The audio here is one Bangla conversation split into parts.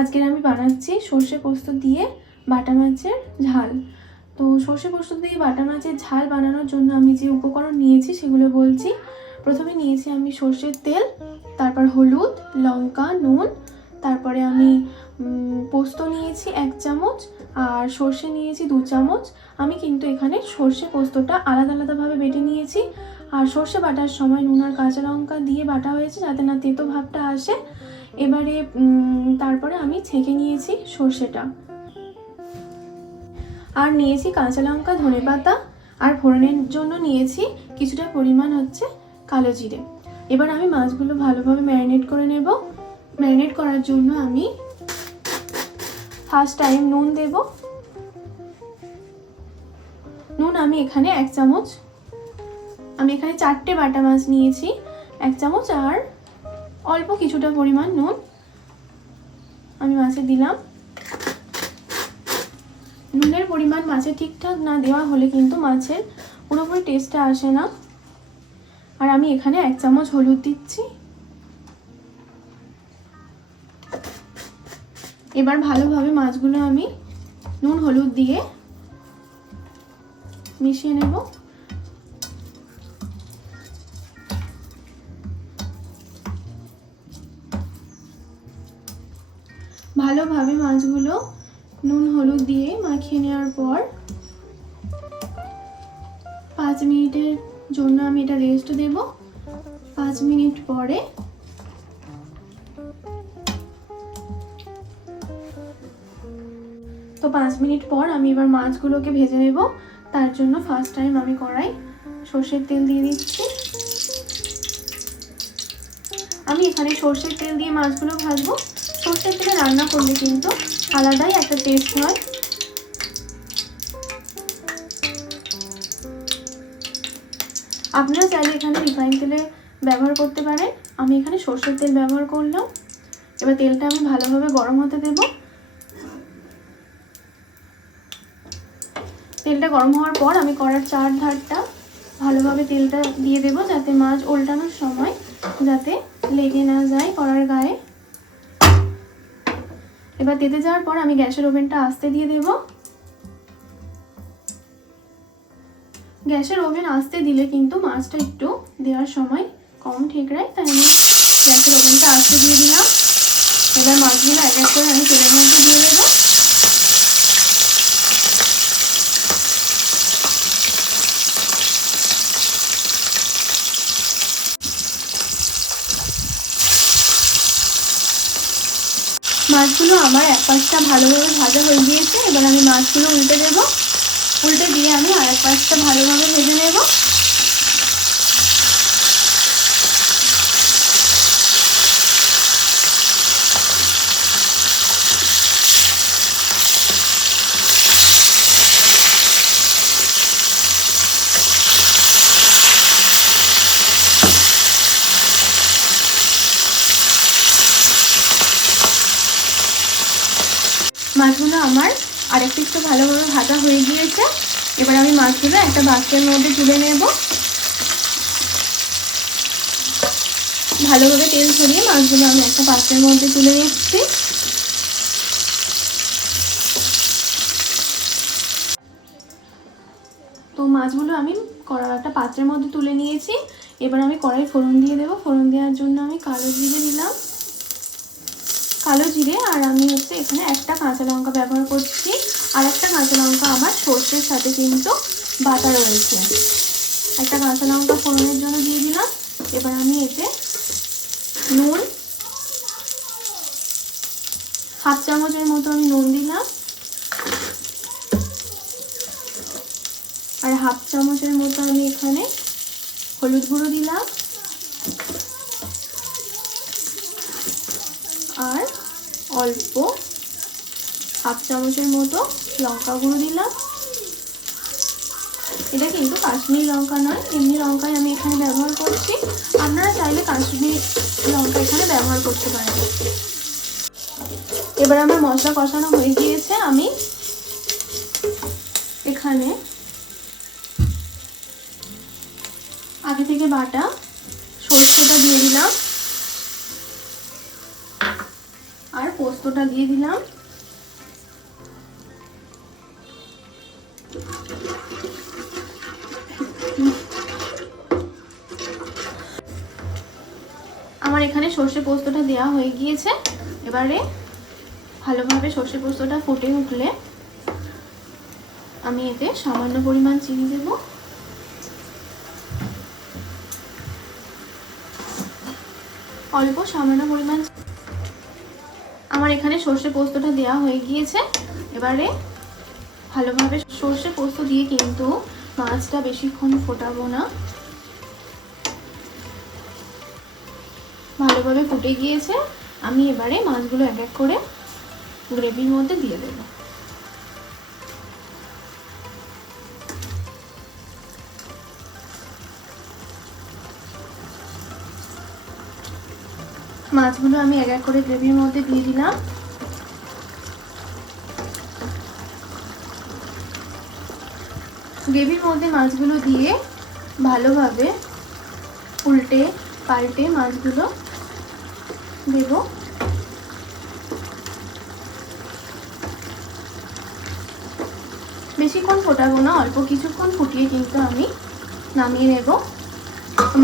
আজকের আমি বানাচ্ছি সর্ষে পোস্ত দিয়ে বাটা মাছের ঝাল। তো সর্ষে পোস্ত দিয়ে বাটা মাছের ঝাল বানানোর জন্য আমি যে উপকরণ নিয়েছি সেগুলো বলছি। প্রথমে নিয়েছি আমি সর্ষের তেল, তারপর হলুদ, লঙ্কা, নুন, তারপরে আমি পোস্ত নিয়েছি 1 চামচ আর সর্ষে নিয়েছি 2 চামচ। আমি কিন্তু এখানে সর্ষে পোস্তটা আলাদা আলাদাভাবে বেটে নিয়েছি, আর সর্ষে বাটার সময় নুন আর কাঁচা লঙ্কা দিয়ে বাটা হয়েছে যাতে না তেতো ভাবটা আসে। এবারে তারপরে আমি ছেঁকে নিয়েছি সর্ষেটা, আর নিয়েছি কাঁচা লঙ্কা, ধনেপাতা, আর ফোড়নের জন্য নিয়েছি কিছুটা পরিমাণ হচ্ছে কালো জিরে। এবার আমি মাছগুলো ভালোভাবে ম্যারিনেট করে নেব। ম্যারিনেট করার জন্য আমি ফার্স্ট টাইম নুন দেব। নুন আমি এখানে 1 চামচ, আমি এখানে 4টে বাটা মাছ নিয়েছি, 1 চামচ আর অল্প কিছুটা পরিমাণ নুন আমি মাছে দিলাম। নুনের পরিমাণ মাছে ঠিকঠাক না দেওয়া হলে কিন্তু মাছের পুরোপুরি টেস্টটা আসে না। আর আমি এখানে 1 চামচ হলুদ দিচ্ছি। এবার ভালোভাবে মাছগুলো আমি নুন হলুদ দিয়ে মিশিয়ে নেব। ভালোভাবে মাছগুলো নুন হলুদ দিয়ে মাখিয়ে নেওয়ার পর 5 মিনিটের জন্য আমি এটা রেস্ট দেব। 5 মিনিট পরে তো 5 মিনিট পর আমি এবার মাছগুলোকে ভেজে নেব। তার জন্য ফার্স্ট টাইম আমি কড়াই সর্ষের তেল দিয়ে দিচ্ছি। আমি এখানে সর্ষের তেল দিয়ে মাছগুলো ভাজবো। সর্ষের তেলে রান্না করলে কিন্তু আলাদাই একটা টেস্ট হয়। আপনারা চাইলে এখানে রিফাইন তেলে ব্যবহার করতে পারেন, আমি এখানে সর্ষের তেল ব্যবহার করলাম। এবার তেলটা আমি ভালোভাবে গরম হতে দেব। তেলটা গরম হওয়ার পর আমি কড়ার 4 ধারটা ভালোভাবে তেলটা দিয়ে দেব, যাতে মাছ উল্টানোর সময় যাতে লেগে না যায় কড়ার গায়ে। এবার তেতে যাওয়ার পর আমি গ্যাসের ওভেনটা আস্তে দিয়ে দেব। গ্যাসের ওভেন আস্তে দিলে কিন্তু মাছটা একটু দেওয়ার সময় কম ঠেকরায়, তাই আমি গ্যাসের ওভেনটা আস্তে দিয়ে দিলাম। এবার মাছগুলো এক এক করে আমি তেলের মধ্যে দিয়ে দেব। মাছগুলো আমার এক পাশটা ভালোভাবে ভাজা হয়ে গিয়েছে। এবার আমি মাছগুলো উল্টে দেব। উল্টে দিয়ে আমি আর এক পাশটা ভালোভাবে ভেজে নেব। মাছগুলো আমার আরেক পিঠটা ভালোভাবে ভাজা হয়ে গিয়েছে। এবার আমি মাছগুলো একটা বাক্সের মধ্যে তুলে নেব। ভালোভাবে তেল ছড়িয়ে মাছগুলো আমি একটা পাত্রের মধ্যে তুলে নিচ্ছি। তো মাছগুলো আমি একটা পাত্রের মধ্যে তুলে নিয়েছি। এবার আমি কড়াই ফোড়ন দিয়ে দেবো। ফোড়ন দেওয়ার জন্য আমি কালো জিরে দিলাম, কালো জিরে, আর আমি এখানে একটা কাঁচা লঙ্কা ব্যবহার করছি। আর একটা কাঁচা লঙ্কা আমার সর্ষের সাথে কিন্তু বাটা রয়েছে। একটা কাঁচা লঙ্কা ফোড়নের জন্য দিয়ে দিলাম। এবার আমি এতে নুন হাফ চামচের মতো আমি নুন দিলাম, আর হাফ চামচের মতো আমি এখানে হলুদ গুঁড়ো দিলাম, আর অল্প হাফ চামচের মতো লঙ্কা গুঁড়ো দিলাম। এটা কিন্তু কাশ্মীরি লঙ্কা নয়, এমনি লঙ্কাই আমি এখানে ব্যবহার করছি। আপনারা চাইলে কাশ্মীরি লঙ্কা এখানে ব্যবহার করতে পারেন। এবার আমার মশলা কষানো হয়ে গিয়েছে। আমি এখানে আগে থেকে বাটা সর্ষেটা দিয়ে দিলাম, আর পোস্ত পোস্তটা দিয়ে দিলাম। আমার এখানে সর্ষে পোস্তটা দেওয়া হয়ে গিয়েছে। এবারে ভালোভাবে সর্ষে পোস্তটা ফুটে উঠলে আমি এতে সামান্য পরিমাণ চিনি দেব। অল্প সামান্য পরিমাণ। আমার এখানে সর্ষে পোস্তটা দেওয়া হয়ে গিয়েছে। এবারে ভালোভাবে সর্ষে পোস্ত দিয়ে কিন্তু মাছটা বেশিক্ষণ ফোটাবো না। ভালোভাবে ফুটে গিয়েছে। আমি এবারে মাছগুলো এক এক করে গ্রেভির মধ্যে দিয়ে দেব। মাছগুলো আমি এক এক করে গ্রেভির মধ্যে দিয়ে দিলাম। গ্রেভির মধ্যে মাছগুলো দিয়ে ভালোভাবে উল্টে পাল্টে মাছগুলো দেব। বেশিক্ষণ ফোটাবো না, অল্প কিছুক্ষণ ফুটিয়ে কিন্তু আমি নামিয়ে নেব।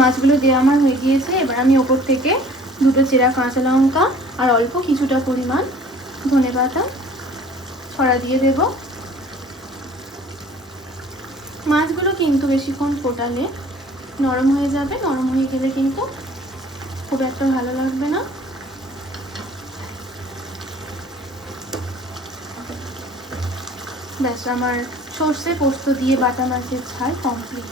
মাছগুলো দেওয়া আমার হয়ে গিয়েছে। এবার আমি ওপর থেকে দুটো চেরা কাঁচা লঙ্কা আর অল্প কিছুটা পরিমাণ ধনেপাতা ছড়া দিয়ে দেব। মাছগুলো কিন্তু বেশিক্ষণ ফোটালে নরম হয়ে যাবে। নরম হয়ে গেলে কিন্তু খুব একটা ভালো লাগবে না। ব্যাস, আমার সর্ষে পোস্ত দিয়ে বাটা মাছের ঝাল কমপ্লিট।